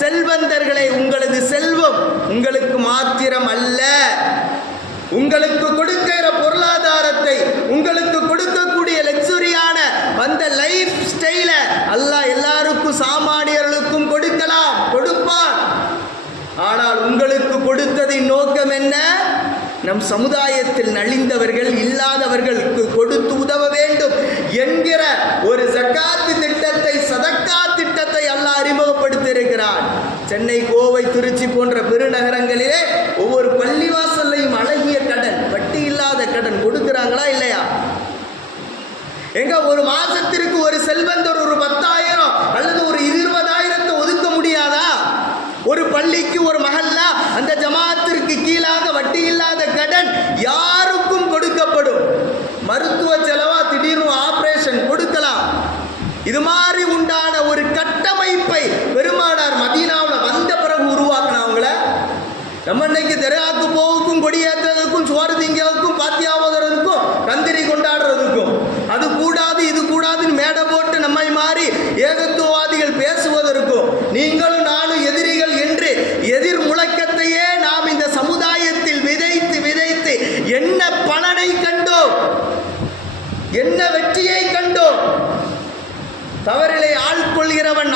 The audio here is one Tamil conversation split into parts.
செல்வந்தர்களே, உங்களது செல்வம் உங்களுக்கு மாத்திரம் அல்ல, உங்களுக்கு கொடுக்கிற பொருளாதாரத்தை, உங்களுக்கு கொடுக்கக்கூடிய லக்ஸுரியான அந்த லைஃப் ஸ்டைல அல்லாஹ் எல்லாருக்கும் சாமானியர்களுக்கும் கொடுக்கலாம், கொடுப்பான். ஆனால் உங்களுக்கு கொடுத்ததின் நோக்கம் என்ன? நம் சமுதாயத்தில் நலிந்தவர்கள், இல்லாதவர்களுக்கு கொடுத்து உதவ வேண்டும் என்கிற ஒரு ஜக்காத் திட்டத்தை, சதக்கா திட்டத்தை அல்லாஹ் அறிமுகப்படுத்தி இருக்கிறான். சென்னை, கோவை, திருச்சி போன்ற பெருநகரங்களிலே ஒவ்வொரு பள்ளிவாசல்லையும் அழகிய கடன், வட்டி இல்லாத கடன் கொடுக்கிறாங்களா இல்லையா? எங்க ஒரு மாசத்திற்கு ஒரு செல்வந்தர் ஒரு 10,000 அல்லது ஒரு 20,000 ஒதுக்க முடியாதா? ஒரு பள்ளிக்கு, ஒரு மஹல்லா, அந்த ஜமாத்திற்கு கீழாக வட்டி இல்லாத கடன் யாருக்கும் கொடுக்கப்படும். மருத்துவ செலவா திடீர்னு ஆபரேஷன் கொடுக்கலாம். இது மாதிரி உண்டான ஒரு கட்டமைப்பை பெருமானார் மதீனாவில் வந்த பிறகு உருவாக்குனவங்கள. நம்ம இன்னைக்கு தெராக்கு போவுக்கும், கொடியேற்றதுக்கும், சோறு திங்கிறதுக்கும், பாத்தியாவதற்கும், கந்திரி கொண்டாடுறதுக்கும், அது கூடாது இது கூடாதுன்னு மேடை போட்டு நம்மை மாறி ஏகத்துவவாதிகள் பேசுவதற்கும், நீங்களும் நானும் எதிரிகள் என்று எதிர் முழக்கத்தையே நாம் இந்த சமுதாயத்தில் விதைத்து விதைத்து என்ன பலனை கண்டோம், என்ன வெற்றியை கண்டோம்? தவறிலே ஆள்கொள்கிறவன்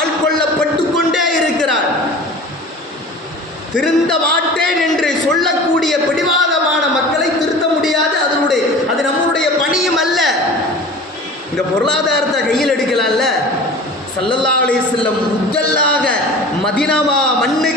ஆள்கொள்ளப்பட்டு கொண்டே இருக்கிறான். திருந்த மாட்டேன் என்று சொல்லக்கூடிய